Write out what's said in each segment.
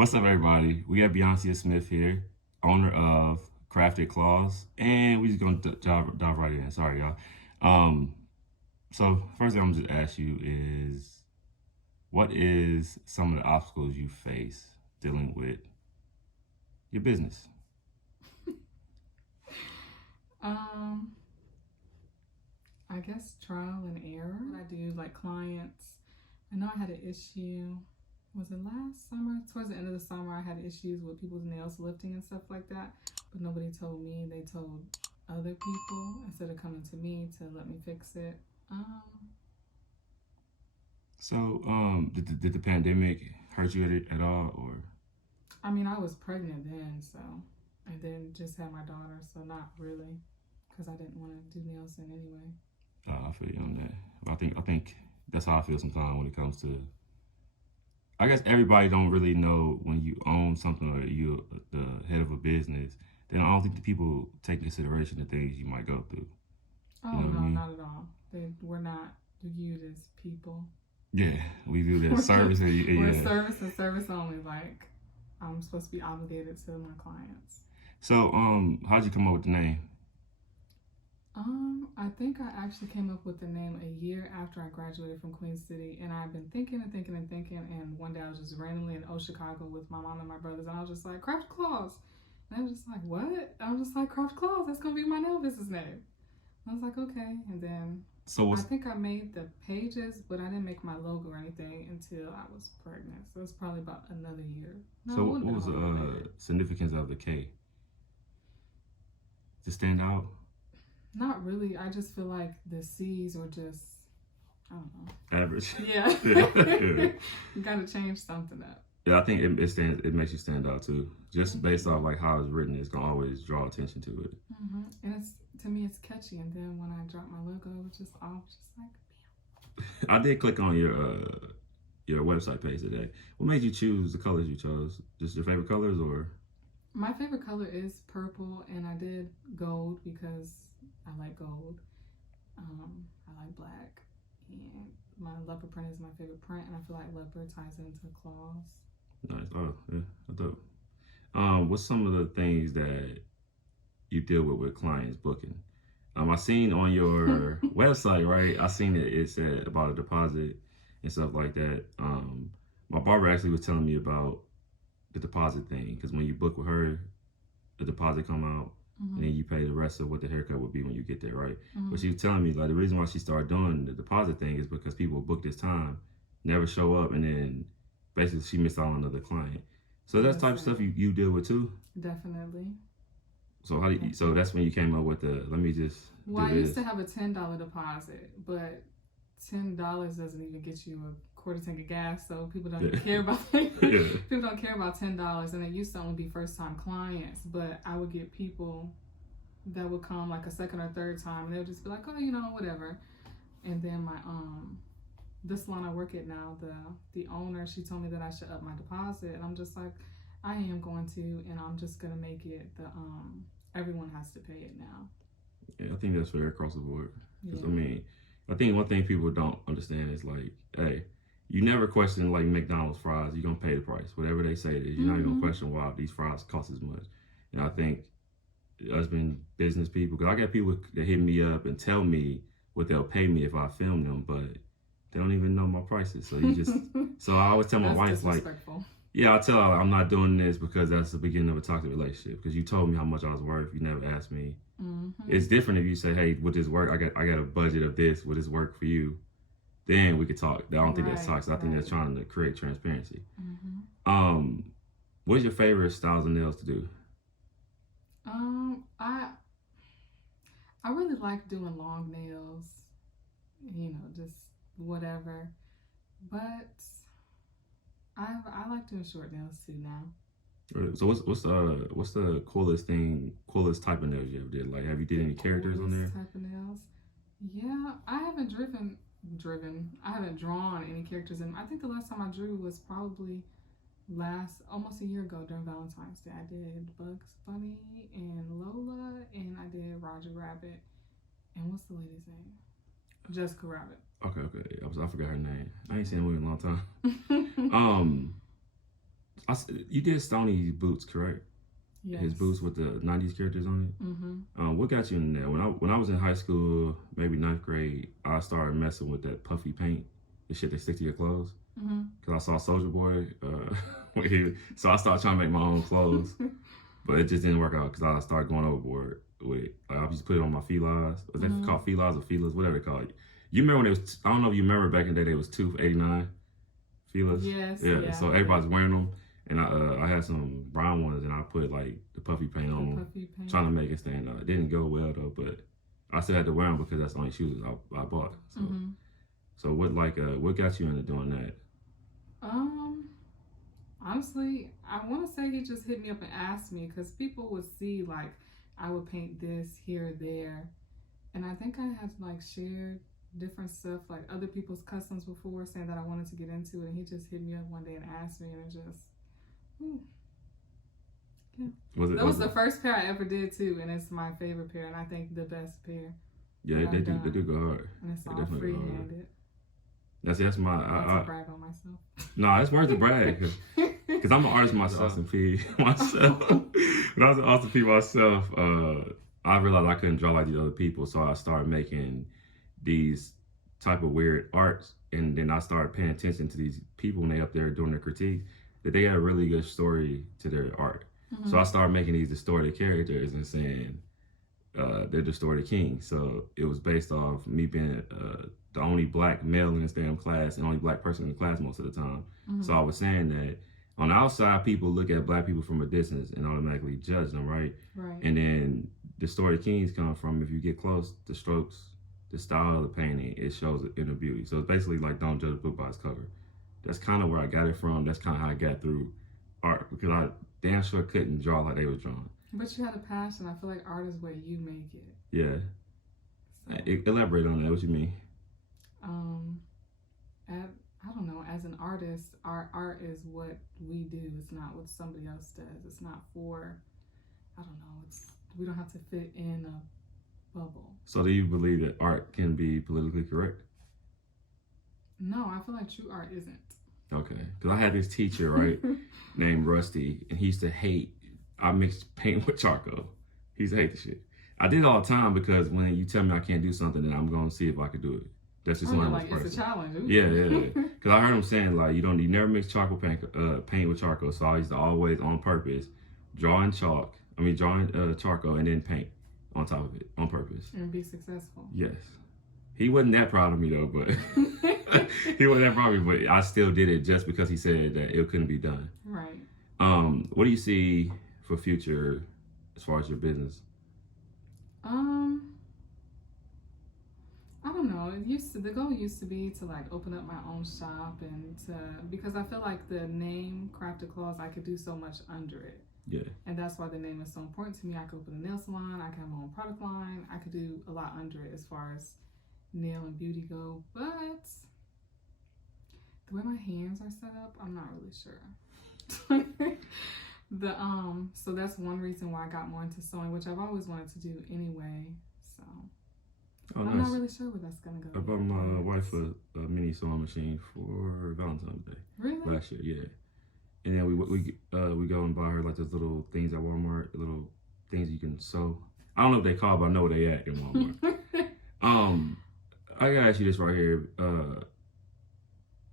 What's up, everybody? We got Beyonce Smith here, owner of Krafted Claws, and we just gonna dive right in. Sorry, y'all. Um, so first thing I'm gonna just ask you is, what is some of the obstacles you face dealing with your business? Um, I guess trial and error. I do like clients. I know I had an issue. Was it last summer? Towards the end of the summer, I had issues with people's nails lifting and stuff like that. But nobody told me. They told other people instead of coming to me to let me fix it. Um, So, did the pandemic hurt you at all, or? I mean, I was pregnant then, so and then just had my daughter, so not really, because I didn't want to do nails then anyway. I feel you on that. I think that's how I feel sometimes when it comes to. I guess everybody don't really know when you own something or you're the head of a business. Then I don't think the people take consideration the things you might go through. Oh You know what I no, mean? not at all. We're not viewed as people. Yeah, we do that We're service. just we're Yeah. service and service only. Like I'm supposed to be obligated to my clients. So, how'd you come up with the name? I think I actually came up with the name a year after I graduated from Queen City, and I've been thinking and thinking and thinking. And one day I was just randomly in Old Chicago with my mom and my brothers, and I was just like, Craft Claws. And they were just like, what? I was just like, Craft Claws. That's gonna be my nail business name. I was like, okay. And then So I what's think I made the pages, but I didn't make my logo or anything until I was pregnant. So it's probably about another year. No, so it wouldn't what have was been the a whole year later. significance of the K? To stand out? Not really. I just feel like the C's are just, I don't know. Average. Yeah. Yeah. You gotta change something up. Yeah, I think it makes you stand out too. Just based off like how it's written, it's gonna always draw attention to it. And it's, to me, it's catchy. And then when I dropped my logo, it was just off, just like, I did click on your website page today. What made you choose the colors you chose? Just your favorite colors, or? my favorite color is purple, and I did gold because I like gold. I like black, and my leopard print is my favorite print, and I feel like leopard ties into claws. Nice. Oh, yeah, I thought. What's some of the things that you deal with clients booking? I seen on your website, right? I seen it said about a deposit and stuff like that. My barber actually was telling me about the deposit thing because when you book with her, the deposit come out, and then you pay the rest of what the haircut would be when you get there, right? But she was telling me like the reason why she started doing the deposit thing is because people book this time, never show up, and then basically she missed out on another client. So that's type of stuff you deal with too. Definitely. So how do you, so that's when you came up with the let me just Well, I do used this. to have a $10 deposit, but $10 doesn't even get you a quarter tank of gas, so people don't even care about it. Yeah. People don't care about $10, and it used to only be first time clients. But I would get people that would come like a second or third time, and they would just be like, oh, whatever. And then my the salon I work at now, the owner, she told me that I should up my deposit, and I'm just like, I am going to, and I'm just gonna make it the everyone has to pay it now. Yeah, I think that's fair across the board. Because Yeah. I mean, I think one thing people don't understand is like, hey, you never question like McDonald's fries. You're gonna pay the price, whatever they say it is. You're not gonna question why these fries cost as much. And I think us being business people, because I got people that hit me up and tell me what they'll pay me if I film them, but they don't even know my prices. So you just, so I always tell my That's wife like, disrespectful. yeah, I tell her I'm not doing this because that's the beginning of a toxic relationship. Because you told me how much I was worth, you never asked me. It's different if you say, "Hey, would this work? I got a budget of this. Would this work for you?" Then we could talk. I don't think that's toxic. I think that's trying to create transparency. What's your favorite styles of nails to do? I really like doing long nails, just whatever. But I like doing short nails too now. So what's the coolest type of nails you ever did? Like, have you did any characters on there? Type of nails. Yeah, I haven't driven. I haven't drawn any characters in. I think the last time I drew was probably almost a year ago during Valentine's Day. I did Bugs Bunny and Lola, and I did Roger Rabbit. And what's the lady's name? Jessica Rabbit. Okay. I forgot her name. I ain't seen the movie in a long time. You did Stoney's boots, correct? Yes. His boots with the '90s characters on it. What got you in there? When I was in high school, maybe ninth grade, I started messing with that puffy paint, the shit that stick to your clothes. Cause I saw Soldier Boy, so I started trying to make my own clothes, but it just didn't work out because I started going overboard with it. Like I used to put it on my felines. Was that called felines or feelers? Whatever they call it. You remember when it was? I don't know if you remember back in the day. They was $2 for $89 feelers. Yes. Yeah. So everybody's wearing them. And I had some brown ones, and I put like the puffy paint on them, trying to make it stand out. It didn't go well though, but I still had to wear them because that's the only shoes I bought. So, so what got you into doing that? Honestly, I want to say he just hit me up and asked me because people would see like I would paint this here or there, and I think I had like shared different stuff like other people's customs before, saying that I wanted to get into it, and he just hit me up one day and asked me, and it just. Yeah. That was the first pair I ever did too, and it's my favorite pair, and I think the best pair. Yeah, they do go hard. And it's all free-handed. That's my. I brag on myself. No, it's worth to brag because I'm an artist myself. Austin P myself. When I was an Austin P myself, I realized I couldn't draw like these other people, so I started making these type of weird arts, and then I started paying attention to these people when they up there doing their critiques. That they had a really good story to their art. So I started making these distorted characters and saying they're distorted kings. So it was based off me being the only black male in this damn class and only black person in the class most of the time. So I was saying that on the outside, people look at black people from a distance and automatically judge them, right? Right. And then distorted kings come from, if you get close, the strokes, the style of the painting, it shows the inner beauty. So it's basically like don't judge a book by its cover. That's kind of where I got it from. That's kind of how I got through art because I damn sure couldn't draw like they was drawing. But you had a passion. I feel like art is where you make it. Yeah. So, elaborate on that. What you mean? I don't know. As an artist, our art is what we do. It's not what somebody else does. It's not for. I don't know. We don't have to fit in a bubble. So do you believe that art can be politically correct? No, I feel like true art isn't. Okay, because I had this teacher, right, named Rusty, and he used to hate, I mixed paint with charcoal. He used to hate the shit. I did it all the time because when you tell me I can't do something, then I'm going to see if I can do it. That's just one of those like it's a challenge. Ooh. Yeah. Because I heard him saying, like, you never mix charcoal paint with charcoal. So I used to always, on purpose, drawing charcoal, and then paint on top of it, on purpose. And be successful. Yes. He wasn't that proud of me though, but he wasn't that proud of me. But I still did it just because he said that it couldn't be done. Right. What do you see for future as far as your business? I don't know. The goal used to be to like open up my own shop because I feel like the name Krafted Klaws, I could do so much under it. Yeah. And that's why the name is so important to me. I could open a nail salon. I could have my own product line. I could do a lot under it as far as nail and beauty go, but the way my hands are set up, I'm not really sure. So that's one reason why I got more into sewing, which I've always wanted to do anyway. So I'm not really sure where that's gonna go. I bought my wife a mini sewing machine for Valentine's Day. Really? Last year, yeah. And then we go and buy her like those little things at Walmart, little things you can sew. I don't know what they call, but I know where they at in Walmart. I gotta ask you this right here.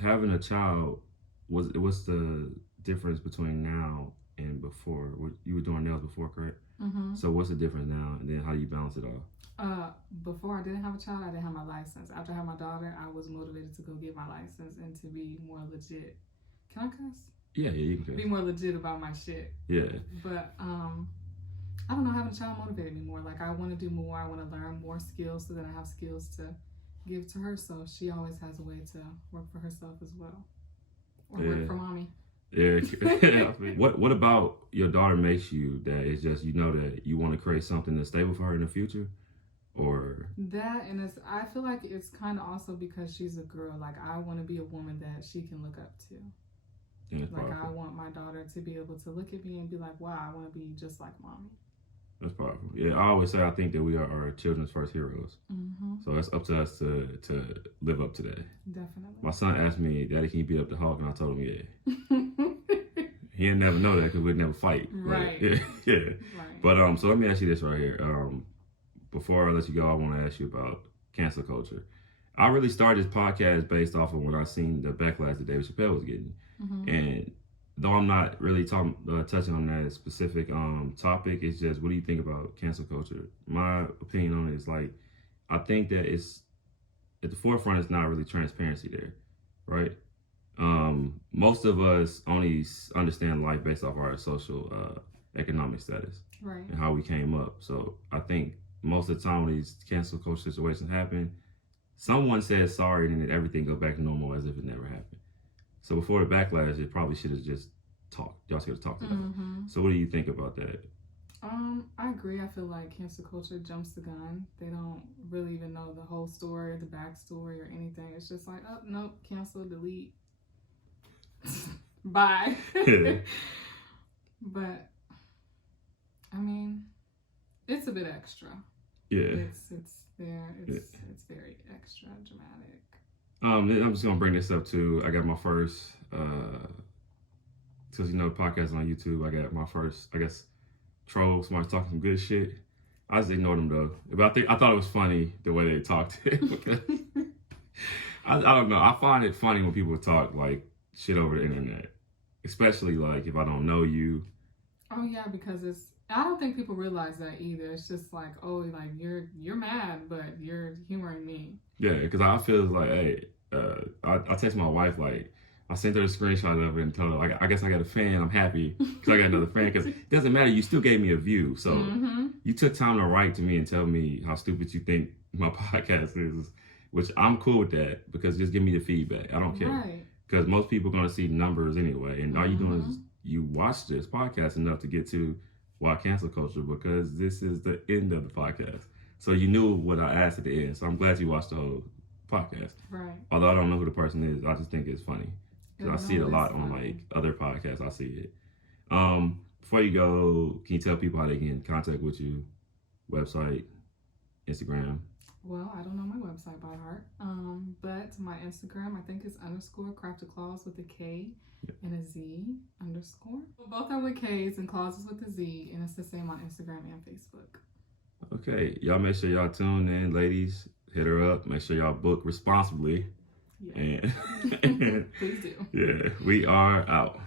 Having a child, what's the difference between now and before? You were doing nails before, correct? Mm-hmm. So what's the difference now, and then how do you balance it all? Before I didn't have a child, I didn't have my license. After I had my daughter, I was motivated to go get my license and to be more legit. Can I cuss? Yeah, you can cuss. Be more legit about my shit. Yeah. But I don't know, having a child motivated me more. Like I want to do more. I want to learn more skills so that I have skills to give to her. So she always has a way to work for herself as well, or work for mommy. Yeah. What about your daughter makes you that it's just that you want to create something that's stable for her in the future, or that? And I feel like it's kind of also because she's a girl. Like I want to be a woman that she can look up to. Yeah, like powerful. I want my daughter to be able to look at me and be like, wow, I want to be just like mommy. That's powerful. Yeah, I always say I think that we are our children's first heroes. Mm-hmm. So it's up to us to live up to that. Definitely. My son asked me, Daddy, can you beat up the Hulk? And I told him, yeah. He didn't never know that because we'd never fight. Right. But, yeah. Right. But so let me ask you this right here. Before I let you go, I want to ask you about cancel culture. I really started this podcast based off of when I seen the backlash that David Chappelle was getting, and though I'm not really touching on that specific topic, it's just what do you think about cancel culture? My opinion on it is like I think that it's at the forefront. It's not really transparency there, right? Most of us only understand life based off our social economic status Right. and how we came up. So I think most of the time when these cancel culture situations happen, someone says sorry and then everything goes back to normal as if it never happened. So before the backlash, it probably should have just talked. Y'all should have talked about it. So what do you think about that? I agree. I feel like cancel culture jumps the gun. They don't really even know the whole story, the backstory, or anything. It's just like, oh, nope, cancel, delete. Bye. But I mean, it's a bit extra. Yeah. It's there. It's very extra dramatic. I'm just gonna bring this up too. I got my first, because podcast on YouTube. I got my first, I guess, troll. Somebody talking some good shit. I just ignored them though. But I thought it was funny the way they talked. I don't know. I find it funny when people talk like shit over the internet, especially like if I don't know you. Oh yeah, because I don't think people realize that either. It's just like, oh, like you're mad, but you're humoring me. Yeah, because I feel like, hey, I text my wife like I sent her a screenshot of it and told her like I guess I got a fan. I'm happy because I got another fan. Because it doesn't matter. You still gave me a view, so you took time to write to me and tell me how stupid you think my podcast is, which I'm cool with that because just give me the feedback. I don't care. Right. Because most people are going to see numbers anyway. And all you're doing is you watch this podcast enough to get to why cancel culture, because this is the end of the podcast. So you knew what I asked at the end. So I'm glad you watched the whole podcast. Right. Although I don't know who the person is, I just think it's funny. Because I see it a lot on like other podcasts. I see it. Before you go, can you tell people how they get in contact with you? Website, Instagram? Well, I don't know my website by heart, but my Instagram, I think is _krafted klaws with a K and a Z _. Both are with K's and klaws is with a Z, and it's the same on Instagram and Facebook. Okay, y'all make sure y'all tune in, ladies. Hit her up. Make sure y'all book responsibly. Yeah. And Please do. Yeah, we are out.